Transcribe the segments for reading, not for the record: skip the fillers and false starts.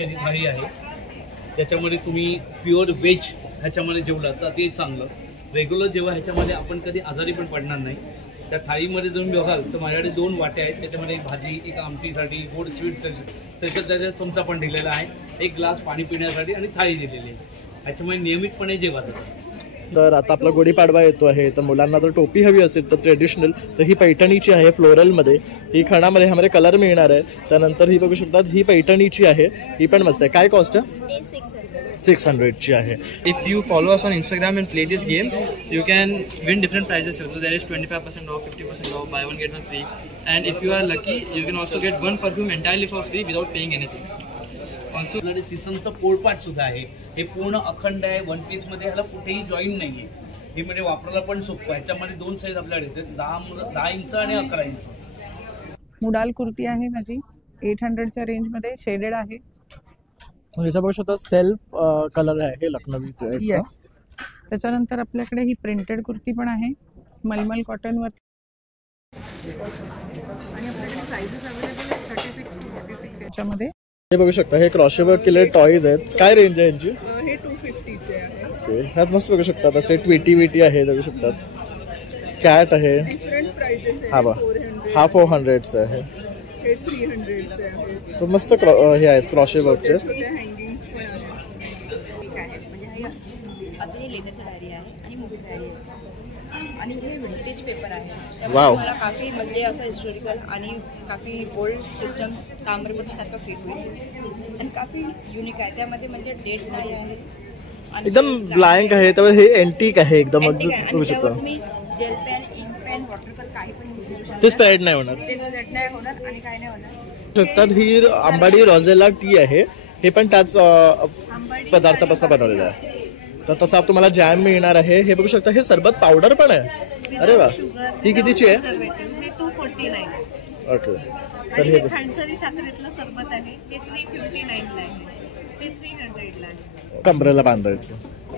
मच्छी थाळी आहे, त्याच्यामध्ये तुम्ही प्युअर व्हेज ह्याच्यामध्ये जेवलं तर ते चांगलं. रेग्युलर जेव्हा ह्याच्यामध्ये आपण कधी आजारी पण पडणार नाही. त्या थाळीमध्ये जर बघाल तर माझ्याकडे 2 वाट्या आहेत, त्याच्यामध्ये एक भाजी, एक आमटीसाठी, गोड स्वीट त्याच्यात चमचा पण दिलेला आहे, एक ग्लास पाणी पिण्यासाठी आणि थाळी दिलेली आहे. ह्याच्यामुळे नियमितपणे जेवा जातं. तर आता आपला गुढीपाडवा येतो आहे, तर मुलांना जर टोपी हवी असेल तर ट्रेडिशनल, तर ही पैठणीची आहे फ्लोरलमध्ये. ही खणामध्ये ह्यामध्ये कलर मिळणार आहे. त्यानंतर ही बघू शकतात, ही पैठणीची आहे, ही पण मस्त आहे. काय कॉस्ट आहे? 600 ची आहे. If you follow us on Instagram and play this game, you can win different prizes. So there is 25% off, 50% off, buy one get one free. And if you are lucky, you can also get one perfume entirely for free without paying anything. Also सीझनचं पोळपाट सुद्धा आहे. हे पूर्ण अखंड आहे, 1 piece मध्ये. ह्याला कुठेही join नाहीये. हे म्हणजे वापरायला पण सोपं. ह्याच्यामध्ये 2 साईज आपल्याकडे येतात, 10 इंच आणि 11 इंच. मुडाल कुर्ती आहे माझी, 800च्या रेंजमध्ये, शेडेड आहे. ह्याचा बघू शकता सेल्फ कलर आहे, हे लखनवी. येस. त्याच्यानंतर आपल्याकडे ही प्रिंटेड कुर्ती पण आहे, मलमल कॉटनवर. आणि आपल्याकडे साईजेस अवेलेबल आहेत 36 to 46 याच्यामध्ये. हे बघू शकता, हे क्रॉशेवर केलेले टॉयज आहेत. काय रेंज आहे यांची? हे 250 चे आहे. ओके, ह्यात मस्त बघू शकतात असे ट्विटी आहे, बघू शकतात. कॅट आहे, डिफरंट प्राइसेस आहे. हा बघ, हा 400 आहे, हे 300 चे आहे. तो मस्त हे आहेत क्रॉशेवरचे. हँगिंग्स पण आहेत. म्हणजे आता हे लेदरची डायरी आहे आणि मोठी डायरी आहे आणि हे विंटेज पेपर आहे. वाव. मला काफी म्हणजे असं हिस्टोरिकल आणि काफी ओल्ड सिस्टम तांबरेमध्ये सारखं फील होईल आणि काफी युनिक आहे. त्यामध्ये म्हणजे डेट नाही आहे, एकदम ब्लँक आहे. त्यावर हे एंटिक आहे एकदम. बघू शकता तुम्ही gel pen, ink pen, water pen काही पण यूज करू शकता. ते स्प्रेड नाही होणार. ते स्प्रेड नाही होणार आणि काय नाही होणार. शकतात ही आंबाडी रोझेला टी आहे, हे पण त्याच पदार्थापासून बनवलेलं आहे. तर तसा तुम्हाला जॅम मिळणार आहे. हे बघू शकता, हे सरबत पावडर पण आहे. अरे वा, ही कितीची आहे? 249. ओके. तर हे खांडसरी साखरेतलं सरबत आहे, हे 359 ला आहे, हे 300 ला आहे. कमरेला बांधायचं.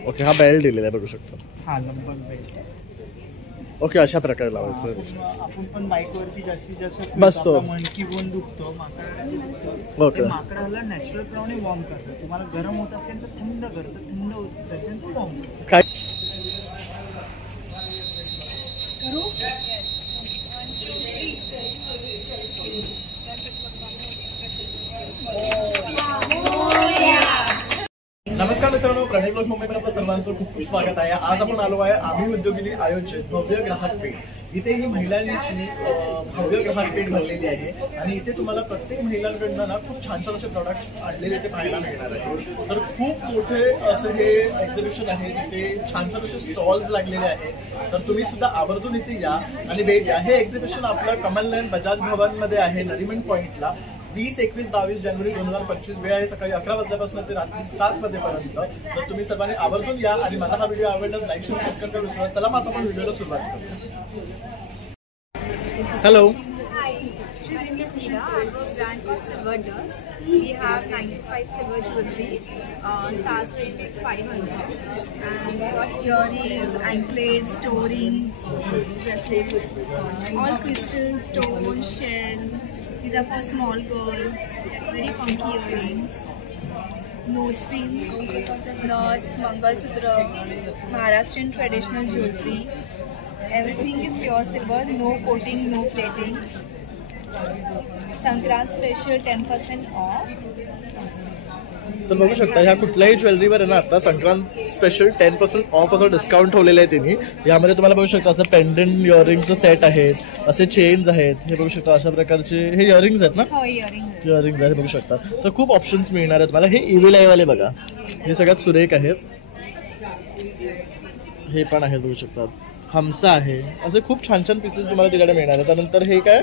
ओके, हा बेल्ट दिलेला आहे, बघू शकता. हा लंबर बेल्ट. ओके, अशा प्रकारे लावायचं. आपण पण बाईकवरती जास्तीत जास्त बसतो, मणकी बोन दुखतो, ओके. माकडाला नॅचरल प्रमाणे वॉर्म करतं. तुम्हाला गरम होत असेल तर थंड करतं, थंड होत असेल तर वॉर्म करतं. काय नमस्कार मित्रांनो, प्रणय ब्लॉग मुंबईमध्ये आपल्या सर्वांचं खूप खूप स्वागत आहे. आज आपण आलो आहे आम्ही उद्योगिनी आयोजित भव्य ग्राहक पेठ. इथे ही महिलांची भव्य ग्राहक पेठ भरलेली आहे आणि इथे तुम्हाला प्रत्येक महिलांकडनं ना खूप छान छान असे प्रोडक्ट्स आणलेले इथे पाहायला मिळणार आहे. तर खूप मोठे असं हे एक्झिबिशन आहे, इथे छान छान असे स्टॉल्स लागलेले आहेत. तर तुम्ही सुद्धा आवर्जून इथे या आणि भेट द्या. हे एक्झिबिशन आपलं कमल नयन बजाज भवनमध्ये आहे, नरिमन पॉइंटला. 20, 21, 22 जानेवारी 2025. वेळ आहे सकाळी 11 वाजल्यापासून ते रात्री 7 वाजेपर्यंत. तर तुम्ही सर्वांनी आवर्जून या आणि मला हा व्हिडिओ आवडल्यास लाईक शेअर सबस्क्राईब करू शकता. चला मग आपण व्हिडिओला सुरुवात करू. Hello. Silver Dust. We have 95 silver jewelry. Stars rate is 500. And we got earrings, anklets, toe rings, bracelets, all crystal, stone, shell. These are for small girls. Very funky earrings. Nose pin, nuts, Mangalsutra, Maharashtrian traditional jewelry. Everything is pure silver, no coating, no plating. Sankrant special 10% of. तर बघू शकता, ह्या कुठल्याही ज्वेलरीवर आहे ना आता Sankrant special 10% of असं discount ठेवलेलं आहे त्यांनी. यामध्ये तुम्हाला बघू शकता असं पेंडंट इयरिंगचं सेट आहेत, असे चेन्स आहेत. हे बघू शकता अशा प्रकारचे हे इयरिंग्स आहेत ना. हो, इयरिंग्स आहेत, बघू शकता. तर खूप ऑप्शन्स मिळणार आहेत तुम्हाला. हे इव्हिल आयवाले बघा, हे सगळ्यात सुरेख आहेत. हे पण आहेत, बघू शकता. हमसा आहे, असे खूप छान छान पीसेस तुम्हाला तिकडे मिळणार आहेत. त्यानंतर हे काय,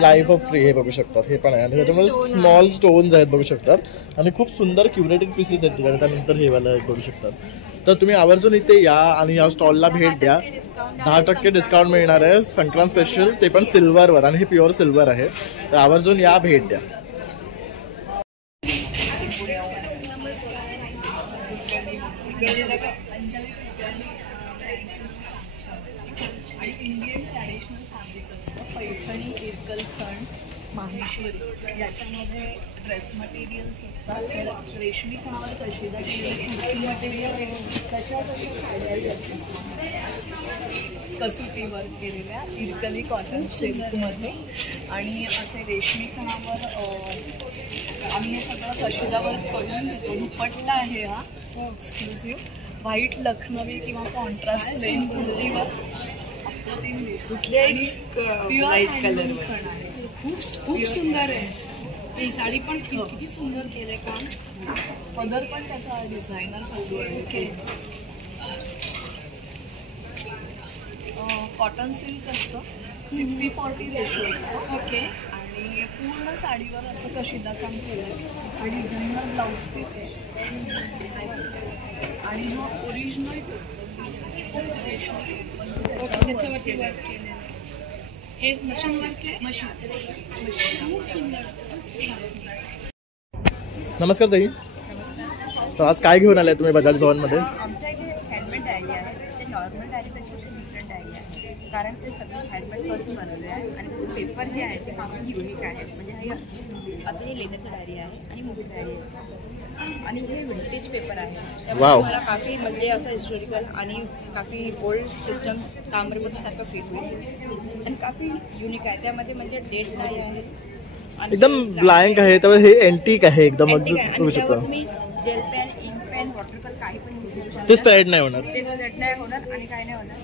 लाईफ ऑफ ट्री, हे बघू शकतात. हे पण आहे आणि त्याच्यामध्ये स्मॉल स्टोन्स आहेत, बघू शकतात. आणि खूप सुंदर क्युरेटेड पीसेस आहेत तिकडे. त्यानंतर हे वाला बघू शकतात. तर तुम्ही आवर्जून इथे या आणि या स्टॉलला भेट द्या. 10% डिस्काउंट मिळणार आहे संक्रांत स्पेशल, ते पण सिल्वरवर, आणि हे प्युअर सिल्वर आहे. तर आवर्जून या, भेट द्या. पैठणी एकल सण माहेश्वरी, याच्यामध्ये ड्रेस मटेरियल्स असतात, तर रेशमी कामावर कशिदा केलेलं मटेरियल कशा साड्या असतात कसुटी वर्क केलेल्या इरकली कॉटन सिल्कमध्ये आणि असे रेशमी कामावर आम्ही हे सगळं कशिदा वर्क करून देतो. दुपट्टा आहे हा एक्सक्लुसिव्ह व्हाईट लखनवी किंवा कॉन्ट्रास्ट प्लेन कुर्तीवर कुठल्याही लाईट कलर खूप सुंदर आहे. ही साडी पण किती सुंदर केले काम. पदर पण त्याचा डिझायनर पदर आहे. कॉटन सिल्क असतं 60-40 रेशो असतो. ओके. आणि पूर्ण साडीवर असं कशिदा काम केलं आणि डिझायनर ब्लाऊज पीस आहे आणि हा ओरिजिनल त्याच्यावरती वर्क केलेलं हे मशीन वर्क आहे. मशीन खूप सुंदर. नमस्कार ताई. तर आज काय घेऊन आलाय तुम्ही बजाज भवनमध्ये? आमच्या इथे हँडमेड डायरी आहे. ते नॉर्मल डायरीपेक्षा डिफरंट डायरी आहे, कारण ते सगळं हँडमेडपासून बनवले आहे आणि त्याचे पेपर जे आहे ते काफी युनिक आहेत. म्हणजे हे आता हे लेदरचं डायरी आहे आणि मोठी डायरी आहे आणि हे विंटेज पेपर आहे. त्यामुळे मला काफी म्हणजे असं हिस्टोरिकल आणि काफी ओल्ड सिस्टम ताम्रपत्रासारखं फील होईल आणि काफी युनिक आहे. त्यामध्ये म्हणजे डेट नाही आहे, एकदम ब्लँक आहे. त्यावर हे एंटिक आहे एकदम. तुम्ही gel pen, ink pen, water colour काही पण यूज करू शकता. ते स्प्रेड नाही होणार. ते स्प्रेड नाही होणार आणि काय नाही होणार.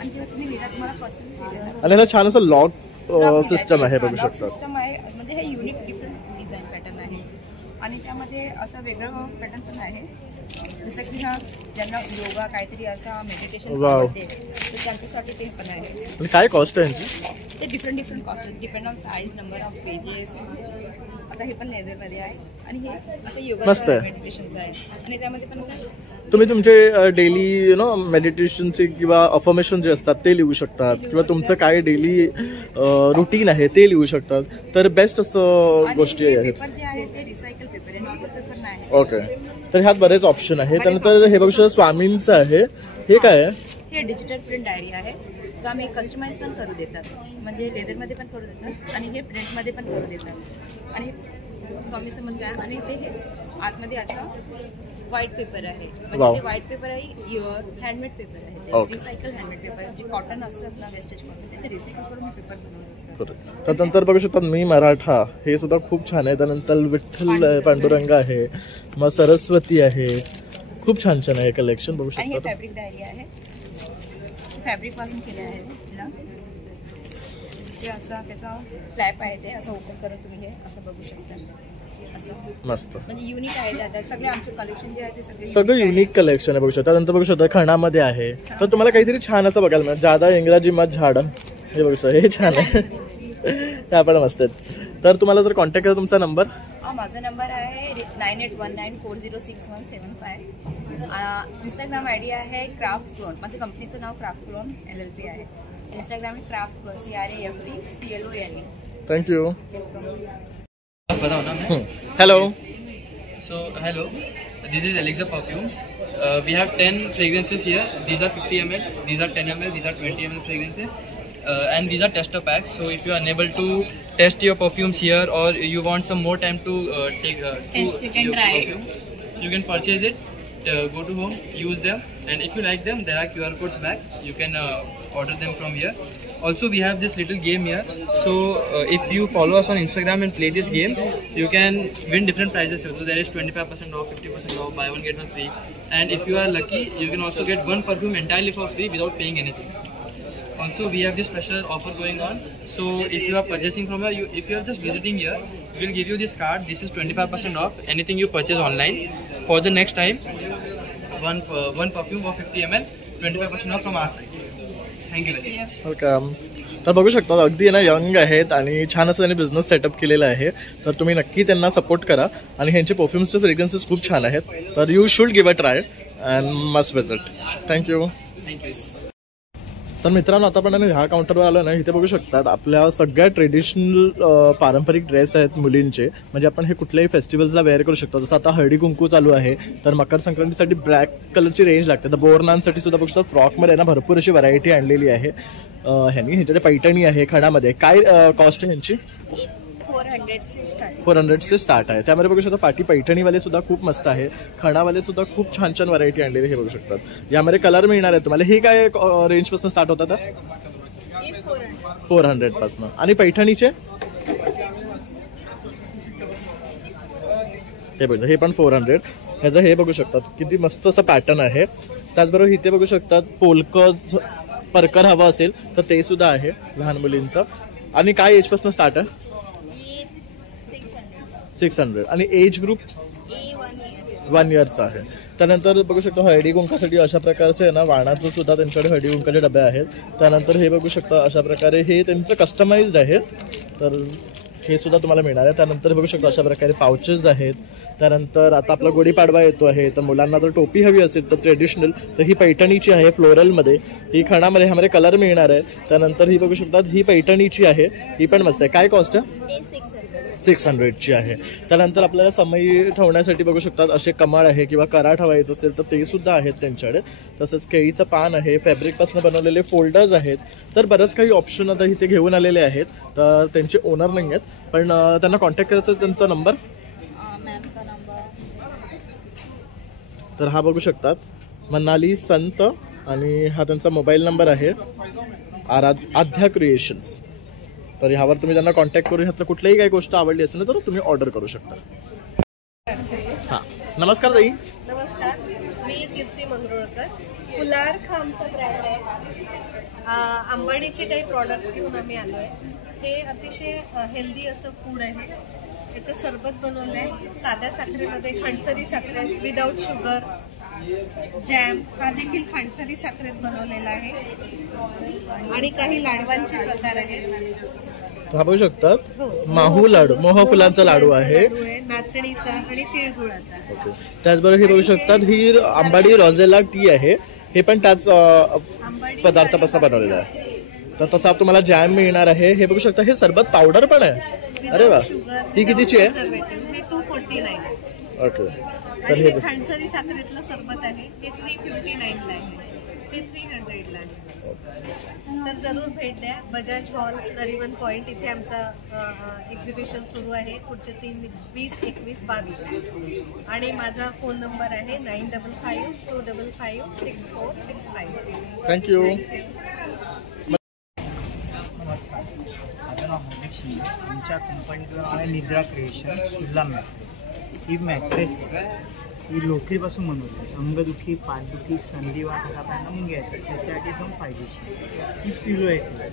आणि जेव्हा तुम्ही लिहिला तुम्हाला पर्सनली फील येणार. आणि याला छान असं लॉक सिस्टम आहे बघू शकता. सिस्टम आहे म्हणजे हे युनिक डिफरंट डिझाईन पॅटर्न आहे आणि त्यामध्ये असं वेगळं पॅटर्न पण आहे. जसं की हा ज्यांना योगा काहीतरी असा मेडिटेशन आवडते तर त्यांच्यासाठी ते पण आहे. आणि काय कॉस्ट आहे यांची? ते different cost depend on size, number of pages. आता हे पण लेदरमध्ये आहे आणि हे असं योगा मेडिटेशनचं आहे आणि त्यामध्ये पण तुम्ही तुमचे डेली मेडिटेशनचे किंवा अफर्मेशन जे असतात ते लिहू शकतात किंवा तुमचं काय डेली रुटीन आहे ते लिहू शकतात. तर बेस्ट असं गोष्टी आहेत. पेपर जे आहे ते रिसायकल पेपर आहे, नॉर्मल पेपर नाही. ओके. तर ह्यात बरेच ऑप्शन आहे. त्यानंतर हे बघू शकता स्वामींचं आहे. हे काय आहे? हे डिजिटल प्रिंट डायरी आहे. तर आम्ही कस्टमाइज पण करू देतात, म्हणजे लेदरमध्ये पण करू देतात आणि हे प्रिंटमध्ये पण करू देतात. आणि स्वामी समर्थ आहे आणि ते हे आतमध्ये याचा व्हाईट पेपर आहे. म्हणजे ते व्हाईट पेपर आहे, हँडमेड पेपर आहे. रिसायकल हँडमेड पेपर आहे. जे कॉटन असतात ना, वेस्टेज कॉटन, त्याचे रिसायकल करून पेपर बनवले असतात. त्यानंतर बघू शकता मी मराठा, हे सुद्धा खूप छान आहे. त्यानंतर विठ्ठल पांडुरंग आहे, मग सरस्वती आहे. खूप छान छान आहे कलेक्शन बघू आणि हे शकता. फॅब्रिक डायरी आहे. फॅब्रिक पासून केले आहे तिला. ते असं त्याचा फ्लॅप आहे, ते असं ओपन करून तुम्ही हे असं बघू शकता. असं मस्त म्हणजे युनिक आहे. त्यात सगळे आमचे कलेक्शन जे आहे ते सगळं युनिक कलेक्शन आहे बघू शकता. त्यानंतर बघू शकता खणामध्ये आहे. तर तुम्हाला काहीतरी छान असं बघायला मिळेल. जादा इंग्रजी मत झाडं हे बघू शकता, हे छान आहे. त्या पण मस्त आहेत. तर तुम्हाला जर कॉन्टॅक्ट करा तुमचा नंबर? माझा नंबर आहे 9819406175. इंस्टाग्राम आय डी आहे क्राफ्ट क्लोन. माझ्या कंपनीचं नाव क्राफ्ट क्लोन LLP आहे. Instagram craft clone CRAFTCLONE. Thank you. बताओ ना मैं. Hello. So hello, this is Alexa Perfumes. We have 10 fragrances here. These are 50 ml, these are 10 ml, these are 20 ml fragrances. And these are tester packs. So if you are unable to test your perfumes here, or you want some more time to Test, you can try it. perfume, you can purchase it. Go to home, use them, and if you like them, there are QR codes back. You can order them from here. Also, we have this little game here. So if you follow us on Instagram and play this game, you can win different prizes. So there is 25% off, 50% off, buy one get one free. And if you are lucky, you can also get one perfume entirely for free without paying anything. Also, we have this special offer going on. So if you are purchasing from here, if you are just visiting here, we'll give you this card. This is 25% off anything you purchase online. For the next time, one perfume for 50 ml, 25% off from our side. Thank you. Welcome. तर बघू शकता अगदी ना young आहेत आणि छान असं त्यांनी बिझनेस सेटअप केलेला आहे. तर तुम्ही नक्की त्यांना सपोर्ट करा. आणि ह्यांचे परफ्युम्सचे फ्रेग्रन्सेस खूप छान आहेत. तर you should give a try and must visit. Thank you. तर मित्रांनो आता आपण ह्या काउंटरवर आलो ना, इथे बघू शकतात आपल्या सगळ्या ट्रेडिशनल पारंपरिक ड्रेस आहेत मुलींचे. म्हणजे आपण हे कुठल्याही फेस्टिवल्सला वेअर करू शकतो. जसं आता हळदी कुंकू चालू आहे तर मकर संक्रांतीसाठी ब्लॅक कलरची रेंज लागते. तर बोरनांसाठी सुद्धा बघू शकता फ्रॉकमध्ये ना भरपूर अशी व्हरायटी आणलेली आहे ह्यांनी. ह्याच्याकडे पैठणी आहे खणामध्ये. काय कॉस्ट आहे ह्यांची? 400 से स्टार्ट 400 से स्टार्ट आहे. त्यामध्ये बघू शकता पाठी पैठणीवाले सुद्धा खूप मस्त आहे. खणावाले सुद्धा खूप छान छान व्हरायटी आणलेली हे बघू शकतात. यामध्ये कलर मिळणार आहे तुम्हाला. हे काय रेंज पासून स्टार्ट होतात? ये 400 400 पासून. आणि पैठणीचे हे बघा, हे पण 400. ह्याचं हे बघू शकतात किती मस्त असं पॅटर्न आहे. त्याचबरोबर इथे बघू शकतात पोलक परकर हवं असेल तर ते सुद्धा आहे लहान मुलींचं. आणि काय एज पासून स्टार्ट आहे? ये 600 600. आणि एज ग्रुप ये 1 year 1 इयरचा आहे. त्यानंतर बघू शकतो हळदी कुंकासाठी अशा प्रकारचे आहे ना वाणाचं सुद्धा त्यांच्याकडे हळदी कुंकाचे डबे आहेत. त्यानंतर हे बघू शकता अशा प्रकारे हे त्यांचं कस्टमाइज्ड आहे, तर हे सुद्धा तुम्हाला मिळणार आहे. त्यानंतर बघू शकतो अशा प्रकारे पाउचेस आहेत. त्यानंतर आता आपला गुढीपाडवा येतो आहे, तर मुलांना जर टोपी हवी असेल तर ट्रेडिशनल, तर ही पैठणीची आहे फ्लोरलमध्ये. ही खणामध्ये ह्यामध्ये कलर मिळणार आहे. त्यानंतर ही बघू शकतात ही पैठणीची आहे, ही पण मस्त आहे. काय कॉस्ट आहे? ये 600 600ची आहे. त्यानंतर आपल्याला समई ठेवण्यासाठी बघू शकतात असे कमळ आहे किंवा करा ठेवायचं असेल तर ते सुद्धा आहेत त्यांच्याकडे. तसंच केळीचं पान आहे, फॅब्रिकपासून बनवलेले फोल्डर्स आहेत. तर बरंच काही ऑप्शन आता इथे घेऊन आलेले आहेत. तर त्यांचे ओनर नाही आहेत, पण त्यांना कॉन्टॅक्ट करायचं त्यांचा नंबर. मैम का नंबर तर हा बघू शकतात मनाली संत आणि हा त्यांचा मोबाईल नंबर आहे आध्या क्रिएशन्स. तर ह्यावर तुम्ही त्यांना कॉन्टॅक्ट करून ह्यातलं कुठलीही काही गोष्ट आवडली असेल ना तर तुम्ही ऑर्डर करू शकता. हां, नमस्कार ताई. नमस्कार, मी कीर्ती मंगरुळकर. फुलार खामचा ब्रँड आहे. आंबाडीचे काही प्रॉडक्ट्स घेऊन आम्ही आलो आहे. हे अतिशय हेल्दी असं फूड आहे. याचं सरबत बनवलं आहे साध्या साखरेमध्ये, खांडसरी साखरेत, विदाऊट शुगर. जॅम हा देखील खांडसरी साखरेत बनवलेला आहे. आणि काही लाडवांचे प्रकार आहेत. हा बघू शकतात हो, माहू लाडू, मोह फुलांचा लाडू आहे. नाचणीचा आणि तिळगुळाचा. ओके. त्याचबरोबर हे बघू शकतात ही आंबाडी रोझेला टी आहे. हे पण त्याच पदार्थापासून बनवलेलं आहे. तर तसा तुम्हाला जॅम मिळणार आहे. हे बघू शकता हे सरबत पावडर पण आहे. अरे वा, ही कितीची आहे? हे 249. ओके. तर आणि हे हे खांडसरी साखरेतलं सरबत आहे, हे 359 ला आहे, हे 300 ला आहे. तर जरूर भेट द्या. बजाज हॉल, नरिमन पॉइंट इथे आमचा एक्झिबिशन सुरू आहे पुढचे 3, 20, 21, 22. आणि माझा फोन नंबर आहे 9552556465. थँक्यू. नमस्कार, माझं नाव हार्दिक शिंदे. आमच्या कंपनीचं नाव आहे निद्रा क्रिएशन सुल्ला मॅट्रेस. ही मॅट्रेस ही लोकरीपासून बनवली. अंगदुखी, पाठदुखी, संधिवात, हातापायांना मुंग्या येतात त्याच्यासाठी एकदम फायदेशीर. ही पिलो येते.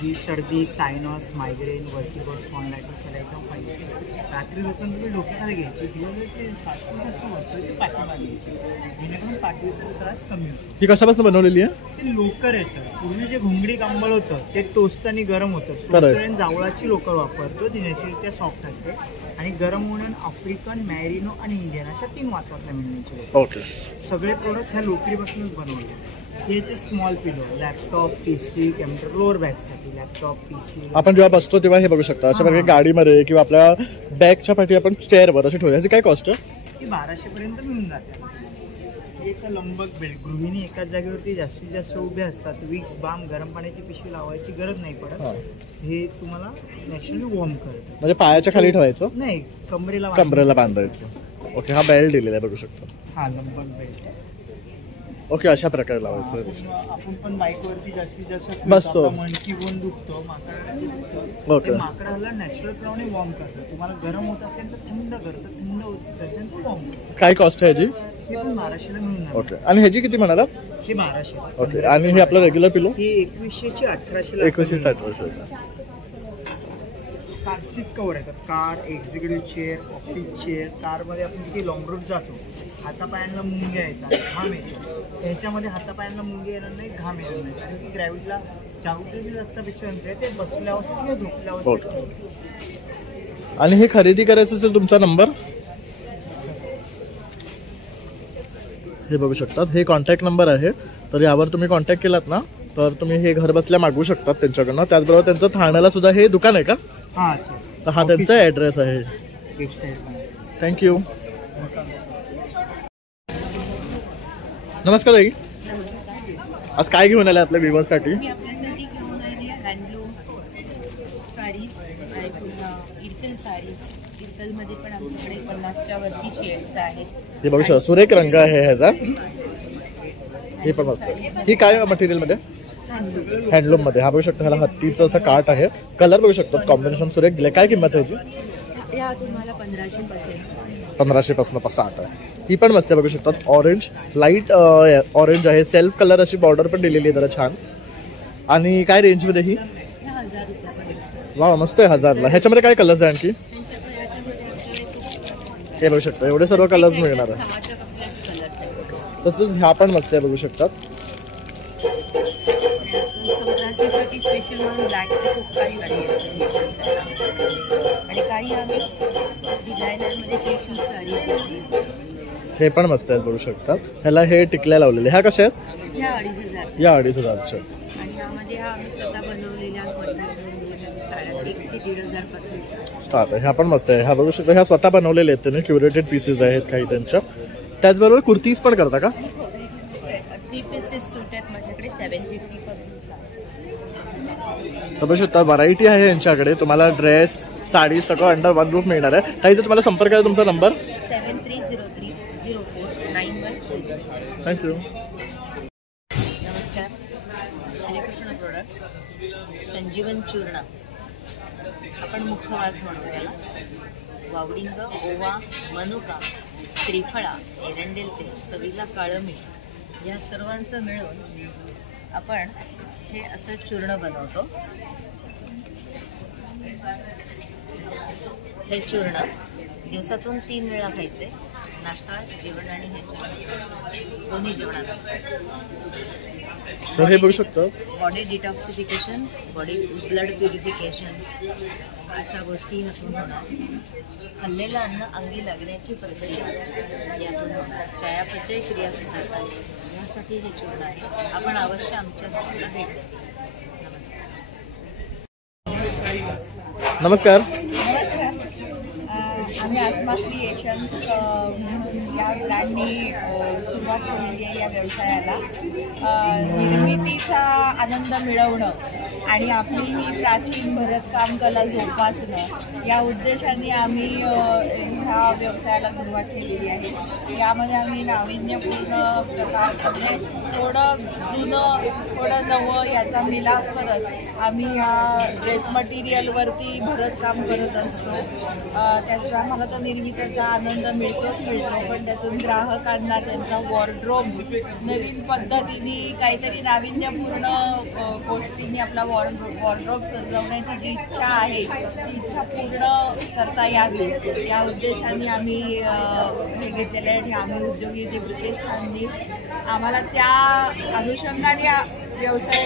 ही सर्दी, सायनस, मायग्रेन, वर्टिगो, स्पॉन्डायटिस याला एकदम फायदेशीर. रात्री झोपून तुम्ही डोक्याखाली घ्यायची, दिवसभरचे सासून वस्तू ती पाठीमागे घ्यायची, जेणेकरून पाठीचा त्रास कमी होतो. ही कशापासून बनवलेली आहे? ते लोकर आहे सर. पूर्वी जे घुंगडी कंबळ होतं ते टोचताना गरम होतं. जावळाची लोकर वापरतो जी नैसर्गिकरित्या सॉफ्ट असते आणि गरम होणं आफ्रिकन, मॅरिनो आणि इंडियन अशा 3 वातावरणात मिळण्याची लोकर. ओके. सगळे प्रोडक्ट ह्या लोकरीपासूनच बनवले. हे ते small pillow, laptop, PC, computer, lower बॅगसाठी लॅपटॉप, PC. आपण जेव्हा बसतो तेव्हा हे बघू शकता अशा प्रकारे गाडीमध्ये किंवा आपल्या बॅगच्या पाठी आपण चेअरवर असे ठेवले. काय कॉस्ट आहे? ती 1200 पर्यंत मिळून जाते. एक लंबक बेल्ट. गृहिणी एकाच जागेवरती जास्तीत जास्त उभे असतात. विक्स, बाम, गरम पाण्याची पिशवी लावायची गरज नाही पडत. हे तुम्हाला नॅचरली वॉर्म करतं. म्हणजे पायाच्या खाली ठेवायचं नाही, कमरेला बांधायचं. ओके. हा बेल्ट दिलेला आहे बघू शकतो. हा लंबक बेल्ट. ओके, अशा प्रकारे लावायचं. आपण पण बाईकवरती जास्तीत जास्त बसतो. मणकी बोन दुखतो, माकडाची दुखतं. ओके. ते माकडाला नॅचरल प्रमाणे वॉर्म करतं. तुम्हाला गरम होत असेल तर थंड करतं, थंड होत असेल तर वॉर्म करतं. काय कॉस्ट आहे ह्याची? हे पण 1200ला मिळून जातं. ओके. आणि ह्याची किती म्हणाला? हे 1200. ओके. आणि हे आपलं रेग्युलर पिलो? हे 2100ची 1800ला. 2160. कार सीट कवर येतात. Car, executive chair, office chair. कारमध्ये आपण किती लॉंग रूट जातो, हातापायांना मुंग्या येतात, घाम येतो. ह्याच्यामध्ये हातापायांना मुंग्या येणार नाही, घाम येणार नाही, कारण की ग्रॅव्हिटीला जागृती रक्ताभिसरण आहे. ते बसल्यावर किंवा झोपल्यावर. आणि हे खरेदी करायचं असेल तुमचा नंबर हे बघू शकतात. हे कॉन्टॅक्ट नंबर आहे. तर यावर तुम्ही कॉन्टॅक्ट केलात ना तर तुम्ही हे घर बसल्या मागवू शकतात त्यांच्याकडनं. त्याचबरोबर त्यांचं ठाण्याला सुद्धा हे दुकान आहे का? हां सर. तर हा त्यांचा ॲड्रेस आहे. वेबसाईट. थँक्यू. नमस्कार ताई. नमस्कार. आज काय घेऊन आले आपल्या व्ह्युअर्ससाठी? मी आपल्यासाठी घेऊन आली हँडलूम साडीज आणि मॅजिकलमध्ये पण आमच्याकडे 50च्या वरती शेड्स आहेत. हे बघू शकता सुरेख रंग आहे ह्याचा. हे पण मस्त. ही काय मटेरियल मध्ये? हँडलूम मध्ये. हा बघू शकता ह्याला हत्तीचं असं काठ आहे. कलर बघू शकतो कॉम्बिनेशन सुरेख दिले. काय किंमत आहे ह्याची? या तुम्हाला 1500 पासून 1500 पासून 60 आहे. ही पण मस्त आहे बघू शकतात. ऑरेंज लाईट ऑरेंज आहे. सेल्फ कलर अशी बॉर्डर पण दिलेली आहे जरा छान. आणि काय रेंज मध्ये ही? 1000 रुपये. वा मस्त आहे 1000ला. ह्याच्यामध्ये काय कलर्स आहे आणखी? हे बघू शकता एवढे सर्व कलर्स मिळणार आहे. 6च्या कपलेच कलर्स आहेत. तसंच ह्या पण मस्त आहे बघू शकतात. संक्रांतीसाठी स्पेशल म्हणून ब्लॅकचे खूप काही व्हॅरिएशन्स आहेत आणि काही आम्ही डिझायनरमध्ये टिश्यू साडी. हे पण मस्त आहेत बघू शकतात. ह्याला हे टिकल्या लावलेले. ह्या कशा आहेत? ह्या 2500. या 2500च्या. आणि यामध्ये हा आम्ही स्वतः बनवलेल्या साड्या 1 ते 1500 पासून स्टार्ट आहे. ह्या पण मस्त आहे. ह्या बघू शकता ह्या स्वतः बनवलेले आहेत त्यांनी. क्युरेटेड पीसेस आहेत काही त्यांच्या. त्याचबरोबर कुर्तीज पण करता का? 3 पीसेस सूट आहेत माझ्याकडे 750 पासून. तर बघू शकता व्हरायटी आहे यांच्याकडे. तुम्हाला ड्रेस साडी सगळं अंडर वन रूफ मिळणार आहे. काही जर तुम्हाला संपर्क आहे तुमचा नंबर 7303049110. थँक्यू. नमस्कार. श्रीकृष्ण प्रोडक्ट्स संजीवन चूर्ण आपण मुखवास म्हणतो त्याला. वावडिंग, ओवा, मनुका, त्रिफळा, एरंडेल तेल, चवीला काळं मीठ या सर्वांचं मिळून आपण हे असं चूर्ण बनवतो. हे चूर्ण दिवसातून 3 वेळा खायचे. नाश्ता, जेवण आणि हे चूर्ण दोन्ही जेवणात. तर हे बघू शकतो body detoxification, body blood purification अशा गोष्टी ह्यातून होणार. खाल्लेलं अन्न अंगी लागण्याची प्रक्रिया यातून होणार. चयापचय क्रिया सुधारणार यासाठी हे चूर्ण आहे. आपण अवश्य आमच्या स्टॉलला भेट द्या. नमस्कार. नमस्कार. आम्ही आसमा क्रिएशन्स म्हणून या ब्रँडनी सुरुवात केलेली आहे या व्यवसायाला. निर्मितीचा आनंद मिळवणं आणि आपली ही प्राचीन भरतकाम कला जोपासणं या उद्देशाने आम्ही ह्या व्यवसायाला सुरुवात केलेली आहे. यामध्ये आम्ही नाविन्यपूर्ण प्रकार म्हणजे थोडं जुनं थोडं नवं याचा मिलाप करत आम्ही ह्या ड्रेस मटेरियलवरती भरतकाम करत असतो. त्याचा आम्हाला तर निर्मितीचा आनंद मिळतो पण त्यातून ग्राहकांना त्यांचा वॉर्ड्रोब नवीन पद्धतीने काहीतरी नाविन्यपूर्ण गोष्टींनी आपला वॉर्ड्रोब सजवण्याची जी इच्छा आहे ती इच्छा पूर्ण करता यावी या उद्देशाने आम्ही हे घेतलेलं आहे. आम्ही उद्योगी जे प्रतिष्ठाननी आम्हाला त्या अनुषंगाने व्यवसाय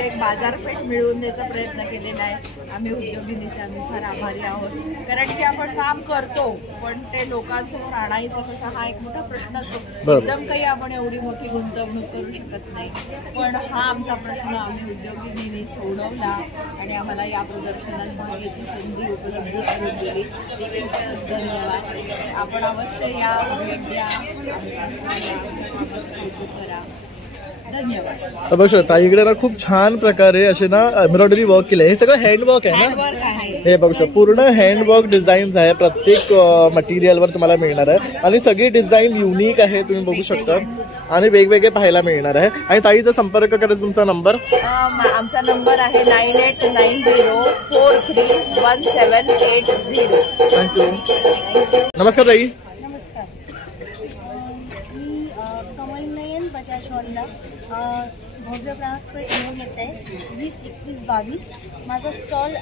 एक बाजारपेठ मिळवून द्यायचा प्रयत्न केलेला आहे. आम्ही उद्योगिनीचे आम्ही फार आभारी आहोत. कारण की आपण काम करतो पण ते लोकांसमोर आणायचं कसं हा एक मोठा प्रश्न असतो. एकदम काही आपण एवढी मोठी गुंतवणूक करू शकत नाही. पण हा आमचा प्रश्न आम्ही उद्योगिनीने सोडवला आणि आम्हाला या प्रदर्शनात भाग घ्यायची संधी उपलब्ध करून दिली. धन्यवाद. आपण अवश्य या करा. धन्यवाद. तर बघू शकता इकडे ना खूप छान प्रकारे असे ना एम्ब्रॉयडरी वर्क केले. हे सगळं हँडवर्क आहे ना. हे बघू शकता पूर्ण हँडवर्क डिझाईन्स आहे. प्रत्येक मटेरियलवर तुम्हाला मिळणार आहे आणि सगळी डिझाईन युनिक आहे. तुम्ही बघू शकता आणि वेगवेगळे पाहायला मिळणार आहे. आणि ताईचा संपर्क करायचा तुमचा नंबर? आमचा नंबर आहे 9890431780. थँक्यू. नमस्कार ताई. नमस्कार. मी कमलनयन बजाज हॉलला भव्य ग्राहक पेठ घेऊन येत आहे 20-21-22. माझा स्टॉल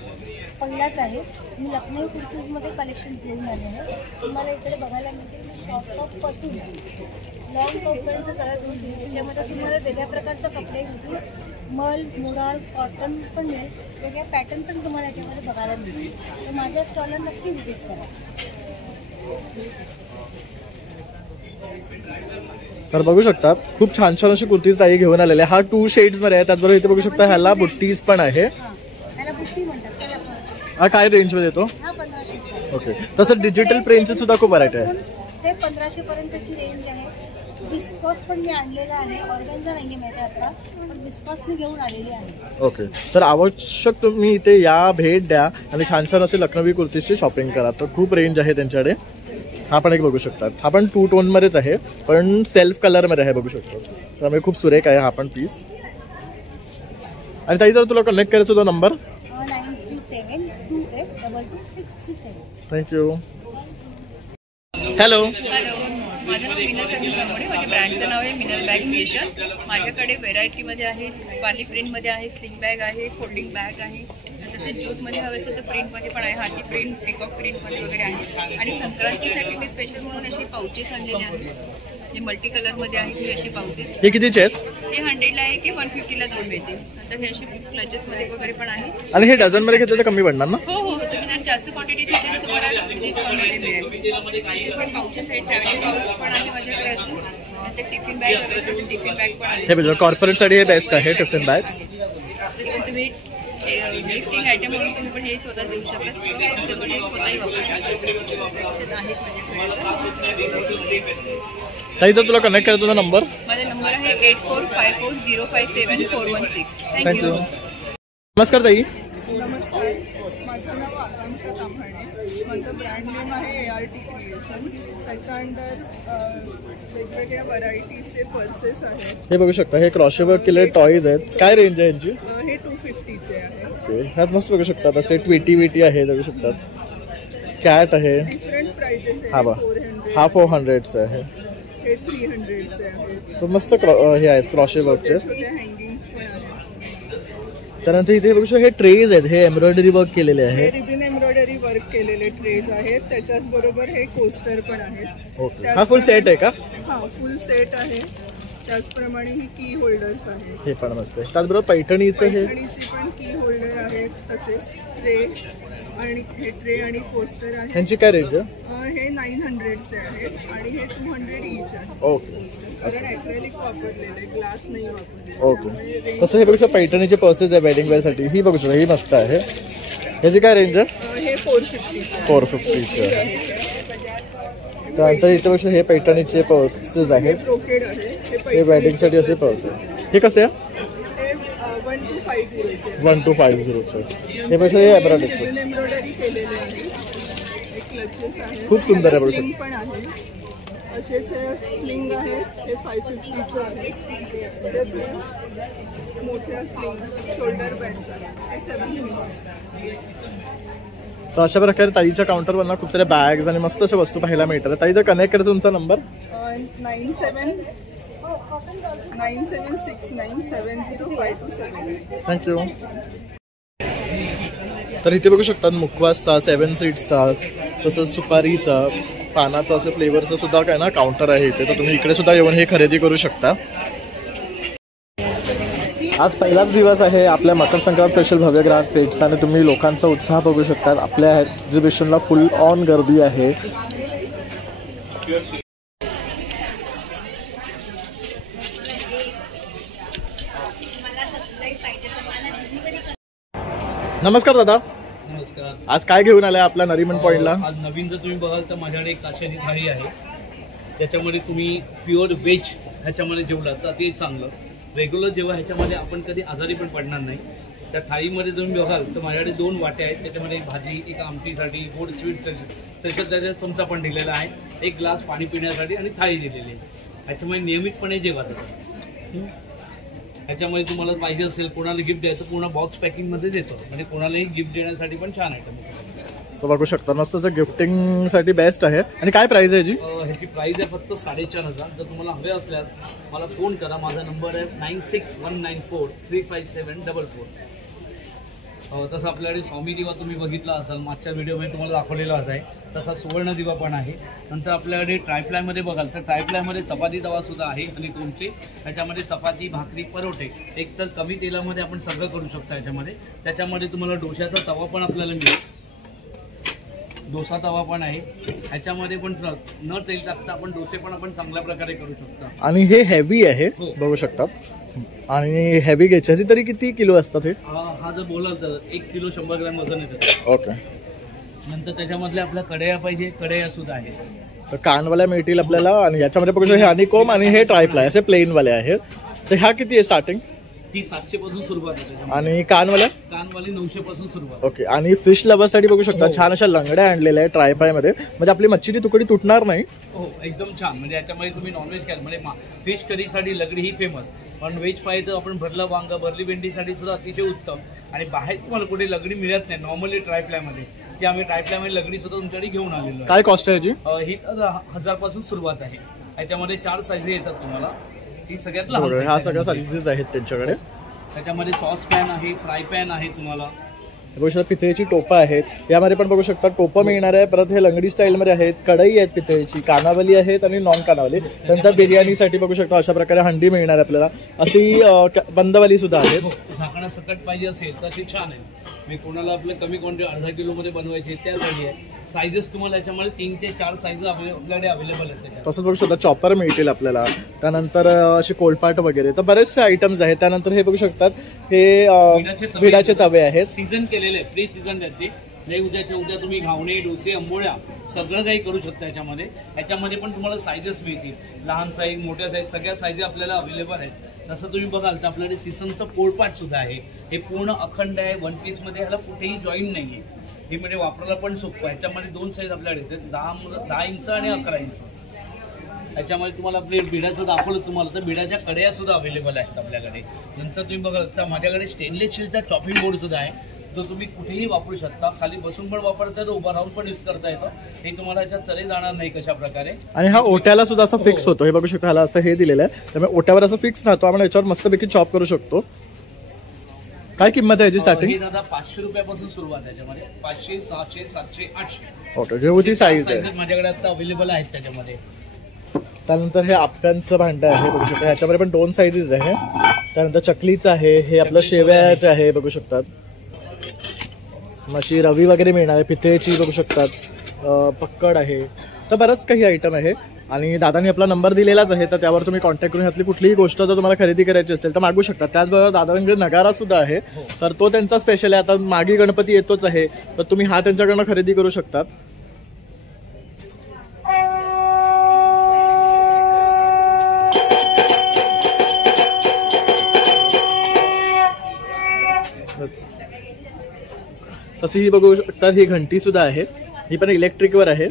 पहिलाच आहे. मी लखनऊ कुर्तीजमध्ये कलेक्शन घेऊन आले आहे. तुम्हाला इकडे बघायला मिळते शॉर्ट टॉपपासून लॉंग टॉपपर्यंत करत होती. त्याच्यामध्ये तुम्हाला वेगळ्या प्रकारचे कपडे होतील. मल, मुडाळ, कॉटन पण मिळेल. वेगळ्या पॅटर्न पण तुम्हाला याच्यामध्ये बघायला मिळतील. तर माझ्या स्टॉलला नक्की व्हिजिट करा. तर बघू शकता खूप छान छान अशी कुर्तीज ताई घेऊन आलेले. हा 2 शेड्स मध्ये आहे. त्याचबरोबर इथे बघू शकता ह्याला बुट्टीज पण आहे. याला बुट्टी म्हणतात. हा काय रेंज मध्ये येतो? हा 1500. ओके. तसं डिजिटल प्रिंटची सुद्धा खूप व्हरायटी आहे. ते 1500 पर्यंतची रेंज आहे. विस्कॉस पण मी आणलेला आहे. ऑर्गनचा नाही आहे माहिती आता, पण विस्कॉस मी घेऊन आलेली आहे. ओके, तर आवश्यक तुम्ही इथे या, भेट द्या आणि छान छान असे लखनवी कुर्तीची शॉपिंग करा. तर खूप रेंज आहे त्यांच्याकडे. हा पण एक बघू शकतात, हा पण 2 टोनमध्येच आहे पण सेल्फ कलरमध्ये आहे बघू शकतो. त्यामुळे खूप सुरेख आहे हा पण पीस. आणि ताई जर तुला कनेक्ट करायचा तो नंबर 9372822637. थँक्यू. हॅलो, माझं नाव मिनल संजय कांबळे. माझ्या ब्रँडचं नाव आहे मिनल बॅग क्रिएशन. माझ्याकडे व्हेरायटीमध्ये आहे, पाली प्रिंटमध्ये आहे, स्लिंग बॅग आहे, फोल्डिंग बॅग आहे. तसेच ज्यूटमध्ये हवे असेल तर प्रिंटमध्ये पण आहे, हाती प्रिंट, पिकॉक प्रिंटमध्ये वगैरे आहे. आणि संक्रांतीसाठी मी स्पेशल म्हणून असे पाउचेस आणलेले आहेत जे मल्टी कलरमध्ये आहेत. ही अशी पाउचेस हे कितीचे आहेत? हे 100ला आहे की 150ला 2 मिळतील. नंतर हे असे क्लचेसमध्ये वगैरे पण आहे. आणि हे डझनमध्ये घेतलं तर कमी पडणार ना? हो हो, तुम्ही जर जास्त क्वांटिटी घेतली तर तुम्हाला डिस्काउंटमध्ये मिळेल. पण पाउचेस आहेत, ट्रॅव्हलिंग पाउच पण आहे माझ्याकडे अजून. नंतर टिफिन बॅग वगैरे टिफिन बॅग पण आहे. हे बघा, कॉर्पोरेटसाठी हे बेस्ट आहे टिफिन बॅग्स. इव्हन तुम्ही गिफ्टिंग आयटम म्हणून तुम्ही पण हे स्वतः देऊ शकता किंवा स्वतःही वापरू शकता. आहेत माझ्याकडे. ताई जर तुला कनेक्ट करायचा तो नंबर, माझा नंबर आहे 8454057416. थँक्यू. नमस्कार ताई. नमस्कार, माझं नाव आकांक्षा ताम्हाणे. माझं ब्रँड नेम आहे ART क्रिएशन. त्याच्या अंडर वेगवेगळ्या व्हरायटीचे पर्सेस आहेत. हे बघू शकता, हे क्रॉशेवर केलेले टॉईज आहेत. काय रेंज आहे यांची? हे 250चे आहे. ओके, ह्यात मस्त बघू शकतात असे ट्विटी आहे बघू शकतात. कॅट आहे, डिफरंट प्राइजेस हा आहे. बा 400 हा 400चे आहे. हे 300चे आहे. तो मस्त हे आहेत क्रॉशे वर्कचे. छोटे हँगिंग्स पण आहेत. त्यानंतर इथे बघू शकता हे ट्रेज आहेत, हे एम्ब्रॉयडरी वर्क केलेले हे आहे. रिबिन एम्ब्रॉयडरी वर्क केलेले ट्रेज आहेत. त्याच्याच बरोबर हे कोस्टर पण आहेत. ओके, हा फुल सेट आहे का? हा फुल सेट आहे. त्याचप्रमाणे ही की होल्डर्स आहेत. हे पण मस्त आहे. त्याचबरोबर पैठणीचं हे पैठणीची पण की होल्डर आहेत. तसेच ट्रे आणि हे ट्रे आणि कोस्टर आहे. ह्यांची काय रेंज आहे? हे 900चे आहेत आणि हे 200 ईच आहे. ओके कारण ॲक्रेलिक वापरलेले, ग्लास नाही वापरलेले. ओके. तसं हे बघू शकता पैठणीचे पर्सेस आहे वेडिंग वेअरसाठी. ही बघू शकता, ही मस्त आहे. ह्याची काय रेंज आहे? हे 450चे. 450चे आहे. त्यानंतर इथे बघू शकता हे पैठणीचे पर्सेस आहेत. ब्रोकेड आहे. हे वेडिंगसाठी असे पर्स आहे. हे कसे आहे? हे 1250चे. 1250चे. हे बघू शकता हे एम्ब्रॉयडरी. रिबिन एम्ब्रॉयडरी केलेले आहे. हे क्लचेस आहेत. खूप सुंदर आहे बघू स्लिंग शकता. पण आहे. असेच स्लिंग आहेत. हे 550चे आहेत. हे मोठ्या स्लिंग शोल्डर बॅग्स आहेत. हे 750चे आहेत. तर अशा प्रकारे ताईच्या काउंटरवरनं खूप साऱ्या बॅग्स आणि मस्त अशा वस्तू पाहायला मिळतात. ताई जर कनेक्ट करायचा तुमचा नंबर 9769705227. थँक्यू. तर इथे बघू शकतात मुखवासचा, 7 सीट्सचा, तसंच सुपारीचा, पानाचा असं फ्लेवरचं सुद्धा काय ना काउंटर आहे इथे. तर तुम्ही इकडे सुद्धा येऊन हे खरेदी करू शकता. आज पहिलाच दिवस आहे आपल्या मकर संक्रांत स्पेशल भव्य ग्राहक फेट्स आणि तुम्ही लोकांचा उत्साह बघू शकता. आपल्या एक्झिबिशनला फुल ऑन गर्दी आहे. नमस्कार दादा. नमस्कार. आज काय घेऊन आलाय आपल्या नरीमन पॉईंटला? आज नवीन जर तुम्ही बघाल तर माझ्याकडे एक काशाची थाळी आहे. त्याच्यामध्ये तुम्ही प्युअर व्हेज ह्याच्यामध्ये जेवलात तर ते चांगलं. रेग्युलर जेव्हा ह्याच्यामध्ये आपण कधी आजारी पण पडणार नाही. त्या थाळीमध्ये जर तुम्ही बघाल तर माझ्याकडे 2 वाट्या आहेत. त्याच्यामध्ये एक भाजी, एक आमटीसाठी, गोड स्वीट, त्याच्यात चमचा पण दिलेला आहे, एक ग्लास पाणी पिण्यासाठी आणि थाळी दिलेली आहे. ह्याच्यामध्ये नियमितपणे जेवा जातं. ह्याच्यामध्ये तुम्हाला पाहिजे असेल कोणाला गिफ्ट द्यायचं पूर्ण बॉक्स पॅकिंगमध्ये देतो. म्हणजे कोणालाही गिफ्ट देण्यासाठी पण छान आयटम आहे. तो बघू शकता मस्त गिफ्टिंगसाठी बेस्ट आहे. आणि काय प्राइस आहे याची? ह्याची प्राइस आहे फक्त 4500. जर तुम्हाला हवे असल्यास मला फोन करा. माझा नंबर आहे 9619435744. तसं आपल्याकडे स्वामी दिवा तुम्ही बघितला असाल, मागच्या व्हिडिओमध्ये तुम्हाला दाखवलेला आहे. तसा सुवर्ण दिवा पण आहे. नंतर आपल्याकडे ट्रायप्लायमध्ये बघाल तर ट्रायप्लायमध्ये चपाती तवासुद्धा आहे आणि तुमचे ह्याच्यामध्ये चपाती, भाकरी, परोठे एक तर कमी तेलामध्ये आपण सगळं करू शकता. ह्याच्यामध्ये त्याच्यामध्ये तुम्हाला डोशाचा तवा पण आपल्याला मिळेल. डोसा तवा पण आहे. ह्याच्यामध्ये पण न तेल टाकता आपण डोसे पण आपण चांगल्या प्रकारे करू शकता. आणि हे हेवी आहे बघू शकतात. आणि हेवी घ्यायची तरी किती किलो असतात हे? हा जर बोलाल तर 1 किलो 100 ग्रॅम वजन येतं. ओके. नंतर त्याच्यामधल्या आपल्या कढया पाहिजे, कढया सुद्धा आहेत. तर कानवाल्या मिळतील आपल्याला आणि याच्यामध्ये बघू शकता हे हनीकोम आणि हे ट्रायप्लाय असे प्लेनवाले आहेत. तर ह्या किती आहे स्टार्टिंग? ती 700 पासून सुरुवात आहे. आणि कानवाल्या? कानवाली 900 पासून सुरुवात. ओके. आणि फिश लवर्ससाठी बघू शकता छान अशा लंगड्या आणलेल्या आहेत ट्रायपाय मध्ये, म्हणजे आपली मच्छीची तुकडी तुटणार नाही. हो एकदम छान. म्हणजे याच्यामध्ये तुम्ही नॉनव्हेज खाल म्हणजे फिश करीसाठी लगडी ही फेमस, पण व्हेज पाहिजे तर आपण भरलं वांग भरली भेंडीसाठी सुद्धा अतिशय उत्तम. आणि बाहेर तुम्हाला कुठे लगडी मिळत नाही नॉर्मली ट्रायप्लायमध्ये, की आम्ही ट्रायप्लायमध्ये लगडी सुद्धा तुमच्याकडे घेऊन आलेलो आहे. काय कॉस्ट आहे याची? ही 1000 पासून सुरुवात आहे. याच्यामध्ये 4 साईज येतात तुम्हाला. ही सगळ्यात लहान size ह्या आहे. सगळ्या साईजेस आहेत त्यांच्याकडे. त्याच्यामध्ये सॉस पॅन आहे, फ्राय पॅन आहे तुम्हाला. बघू शकता पितळेची टोपं आहेत, यामध्ये पण बघू शकता टोपं मिळणार आहे. परत हे लंगडी स्टाईलमध्ये आहेत, कढई आहेत पितळेची, कानावली आहेत आणि नॉन कानावली. त्यानंतर बिर्याणीसाठी बघू शकता अशा प्रकारे हंडी मिळणार आहे आपल्याला. अशी बंदवाली सुद्धा आहेत. झाकणा सकट पाहिजे असेल तर अशी छान आहे. मी कोणाला आपलं कमी क्वांटिटी 1/2 किलोमध्ये बनवायचे त्यासाठी आहे. साईजेस तुम्हाला याच्यामध्ये 3 ते 4 साईज आपल्याकडे अवेलेबल आहेत. तसंच बघू शकता चॉपर मिळतील आपल्याला. त्यानंतर असे कोलपाट वगैरे तर बरेचसे आयटम्स आहेत. त्यानंतर हे बघू शकतात हे भिडाचे तवे आहेत. सीझन केलेले आहे, प्री सीझन आहेत ते. उद्याच्या उद्या तुम्ही घावणे डोसे आंबोळ्या सगळं काही करू शकता याच्यामध्ये. याच्यामध्ये पण तुम्हाला साईजेस मिळतील, लहान साईज मोठ्या साईज सगळ्या साईज आपल्याला अवेलेबल आहेत. तसं तुम्ही बघाल तर आपल्याकडे सीझनचं पोळपाट सुद्धा आहे. हे पूर्ण अखंड आहे, 1 पीसमध्ये. ह्याला कुठेही जॉईंट नाही आहे. हे म्हणजे वापरायला पण सोपं आहे. याच्यामध्ये 2 साईज आपल्याकडे येतात, 10 इंच आणि 11 इंच. याच्यामध्ये तुम्हाला आपले बिडाचं दाखवलं तुम्हाला तर बिडाच्या कड्या सुद्धा अवेलेबल आहेत आपल्याकडे. नंतर तुम्ही बघाल तर माझ्याकडे स्टेनलेस स्टीलचा चॉपिंग बोर्ड सुद्धा आहे, जो तुम्ही कुठेही वापरू शकता. खाली बसून पण वापरता येतो, उभा राहून पण यूज करता येतो. हे तुम्हाला याच्यात चले जाणार नाही कशा प्रकारे. आणि हा ओट्याला सुद्धा असं फिक्स होतो. हे बघू शकता ह्याला असं हे दिलेलं आहे, त्यामुळे ओट्यावर असं फिक्स राहतो. आपण याच्यावर मस्तपैकी चॉप करू शकतो. काय किंमत आहे याची स्टार्टिंग? हे दादा 500 रुपयापासून सुरुवात आहे. त्याच्यामध्ये 500, 600, 700, 800 ओके. जेवढी साईज आहे माझ्याकडे आता अवेलेबल आहेत त्याच्यामध्ये. त्यानंतर हे आप्यांचं भांडं आहे बघू शकता. ह्याच्यामध्ये पण 2 साईजेस आहे. त्यानंतर चकलीचं आहे, हे आपलं शेवयाचं आहे बघू शकतात. अशी रवी वगैरे मिळणार आहे पितळेची बघू शकतात. पक्कड आहे. तर बरंच काही आयटम आहे. आणि दादानी आपला नंबर दिलेलाच आहे, तर त्यावर तुम्ही कॉन्टॅक्ट करून ह्यातली कुठलीही गोष्ट जर तुम्हाला खरेदी करायची असेल तर मागू शकता. त्याचबरोबर दादांकडे नगारा सुद्धा आहे, तर तो त्यांचा स्पेशल आहे. आता मागे गणपती येतोच आहे, तर तुम्ही हा त्यांच्याकडनं खरेदी करू शकतात. तशी ही बघू शकता ही घंटी सुद्धा आहे, ही पण इलेक्ट्रिकवर आहे.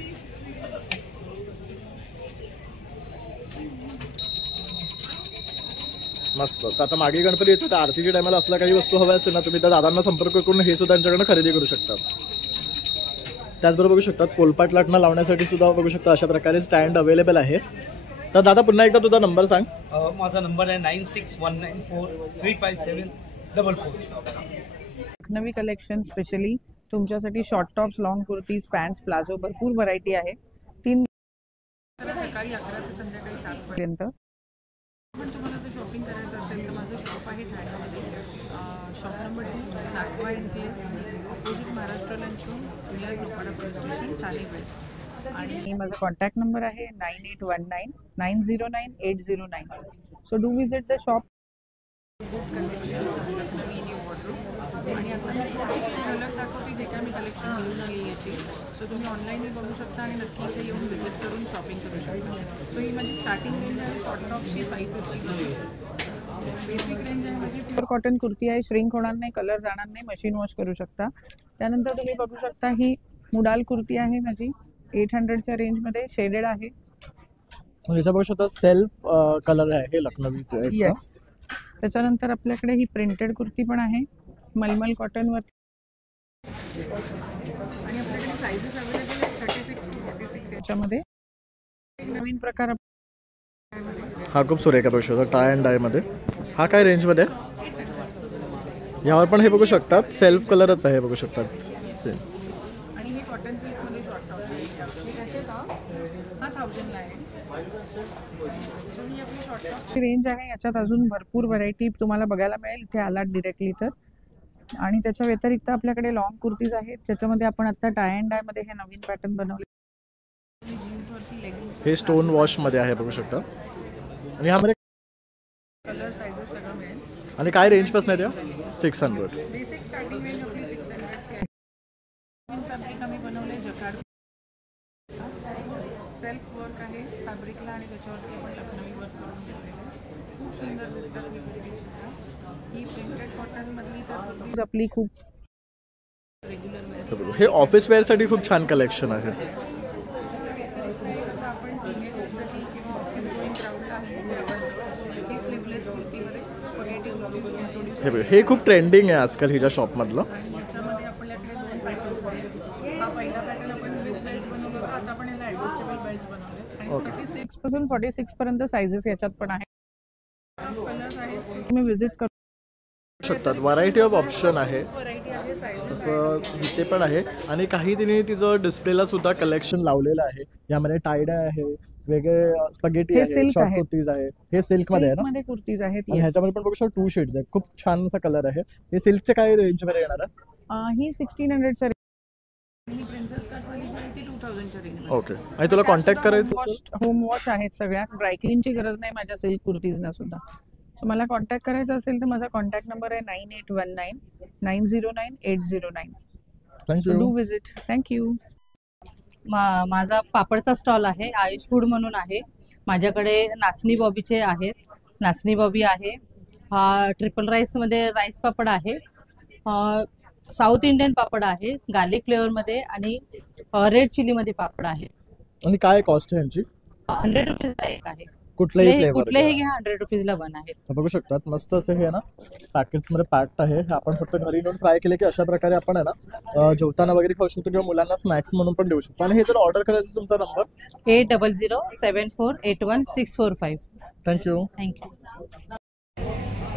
मस्त. तर आता मागे गणपती येतो, तर आरतीच्या टायमाला असल्या काही वस्तू हव्या असेल ना, तुम्ही त्या दादांना संपर्क करून हे सुद्धा त्यांच्याकडनं खरेदी करू शकता. त्याचबरोबर बघू शकतात पोलपाट लाटणं लावण्यासाठी सुद्धा बघू शकता अशा प्रकारे स्टँड अवेलेबल आहे. तर दादा पुन्हा एकदा तुझा नंबर सांग. माझा नंबर आहे 9619435744. नवी कलेक्शन स्पेशली तुमच्यासाठी short tops, long kurtis, pants, palazzo भरपूर व्हरायटी आहे. 3 सकाळी 11 ते संध्याकाळी 7 पर्यंत. पण तुम्हाला जर शॉपिंग करायचं असेल तर माझं शॉप आहे ठाण्यामध्ये. Shop number 2 Nagva enclave, opposite Maharashtra lunch room, near लोकाडा पोलीस स्टेशन, ठाणे वेस्ट. आणि माझा कॉन्टॅक्ट नंबर आहे 9819909809. So do visit the shop. Good collection, नवीन वॉर्डरोब. आणि आता मी झलक दाखवते जे काय मी कलेक्शन घेऊन आली याची. सो तुम्ही ऑनलाईनही बघू शकता आणि नक्की इथे येऊन व्हिजिट करून शॉपिंग करू शकता. सो ही माझी स्टार्टिंग रेंज आहे शॉर्ट टॉपची 550. बेसिक रेंज आहे माझी प्युअर कॉटन कुर्ती आहे, श्रिंक होणार नाही, कलर जाणार नाही, मशीन वॉश करू शकता. त्यानंतर तुम्ही बघू शकता ही मुडाल कुर्ती आहे माझी 800च्या रेंजमध्ये, शेडेड आहे. याचा बघू शकता सेल्फ कलर आहे लखनवी. येस. त्याच्यानंतर आपल्याकडे ही प्रिंटेड कुर्ती पण आहे मलमल कॉटनवर. आणि आपल्याकडे साईजेस अवेलेबल आहेत 36 to 46 याच्यामध्ये. नवीन प्रकार हा खूप सुरेख बघू शकता टाय अँड डाय मध्ये. हा काय रेंजमध्ये? यावर पण हे बघू शकतात सेल्फ कलरच आहे बघू शकतात. आणि हे कॉटन सिल्कमध्ये शॉर्ट टॉप आहे. हा 1000ला आहे. रेंज आहे. याच्यात अजून भरपूर व्हरायटी तुम्हाला बघायला मिळेल इथे आलात डिरेक्टली तर. आणि त्याच्या व्यतिरिक्त आपल्याकडे लॉंग कुर्तीज आहेत ज्याच्यामध्ये आपण आता टाय अँड डायमध्ये हे नवीन पॅटर्न बनवले. हे स्टोन वॉश मध्ये आहे बघू शकता. आणि ह्यामध्ये कलर साइजेस सगळं मिळेल. आणि काय रेंज पासून आहे त्या? 600. बेसिक स्टार्टिंग रेंज आपली 600 ची आहे. फॅब्रिक आम्ही बनवले जकार्ड. सेल्फ वर्क आहे फॅब्रिकला आणि त्याच्यावरती आपण लखनवी वर्क करून घेतलेलं आहे. खूप सुंदर दिसतात ही कुर्ती सुद्धा. ही प्रिंटेड कॉटनमधली तर कुर्तीज आपली खूप रेग्युलर वेअर. हे ऑफिस वेअरसाठी खूप छान कलेक्शन आहे. आता आपण टीनेजसाठी किंवा ऑफिस गोईंग क्राऊडला आहे ही स्लीवलेस कुर्तीमध्ये स्पगेटी कुर्तीज इंट्रोड्यूस. हे खूप ट्रेंडिंग आहे आजकाल हिच्या शॉपमधलं. आणि याच्यामध्ये आपल्याकडे 2 पॅटर्न्स आहेत. हा पहिला पॅटर्न आपण विथ बेल्ट बनवला होता, आता आपण याला ॲडजस्टेबल बेल्ट बनवले आणि 36 पासून 46 पर्यंत सायझेस याच्यात पण आहे. कलर्स आहेत तुम्ही विजिट करू शकतात. व्हरायटी ऑफ ऑप्शन आहे. व्हरायटी आहे सायझेस. तसं इथे पण आहे आणि काही तिने तिचं डिस्प्लेला सुद्धा कलेक्शन लावलेलं आहे. यामध्ये टायडा आहे, वेगळे स्पगेटी आहे, शॉर्ट कुर्तीज आहे. हे सिल्क मध्ये आहे ना? मध्ये कुर्तीज आहेत. आणि ह्याच्यामध्ये पण बघू शकतो 2 शेड्स आहेत. खूप छान असा कलर आहे. हे सिल्कचे काय रेंज मध्ये येणार आहे? ही 1600 च्या ही प्रिन्सेस कट वाली आहे ती 2000 च्या रेंज. ओके. आणि तुला कॉन्टॅक्ट करायचं? होम वॉश आहेत सगळ्या. ड्राय क्लीनची गरज नाही माझ्या सिल्क कुर्तीजना सुद्धा. सो मला कॉन्टॅक्ट करायचं असेल तर माझा कॉन्टॅक्ट नंबर आहे 9819 909 809. थँक्यू. Do visit. थँक्यू. माझा पापडचा स्टॉल आहे. आयुष फूड म्हणून आहे. माझ्याकडे नाचणी बॉबीचे आहेत. नाचणी बॉबी आहे. हा ट्रिपल राईसमध्ये राईस पापड आहे. साऊथ इंडियन पापड आहे गार्लिक फ्लेवरमध्ये आणि रेड चिलीमध्ये पापड आहे. आणि काय कॉस्ट आहे यांची? 100 रुपीजला एक आहे. कुठलेही कुठलेही घ्या 100 रुपीजला वन आहे. बघू शकतात मस्त असे हे ना पॅकेट्स मध्ये पॅक्ड आहे. हे आपण फक्त घरी नेऊन फ्राय केले की अशा प्रकारे आपण आहे ना जेवताना वगैरे खाऊ शकतो किंवा मुलांना स्नॅक्स म्हणून पण देऊ शकतो. आणि हे जर ऑर्डर करायचं तुमचा नंबर 8007481645. थँक्यू.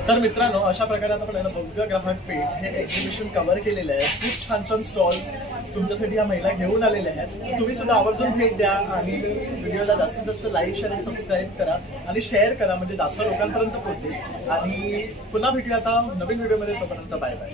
तर मित्रांनो अशा प्रकारे आता आपण भव्य ग्राहक पेठ हे एक्झिबिशन कव्हर केलेलं आहे. खूप छान छान स्टॉल्स तुमच्यासाठी या महिला घेऊन आलेल्या आहेत. तुम्ही सुद्धा आवर्जून भेट द्या आणि व्हिडिओला जास्तीत जास्त लाईक शेअर आणि सबस्क्राईब करा आणि शेअर करा म्हणजे जास्त लोकांपर्यंत पोहोचेल. आणि पुन्हा भेटूया आता नवीन व्हिडिओमध्ये. तोपर्यंत बाय बाय.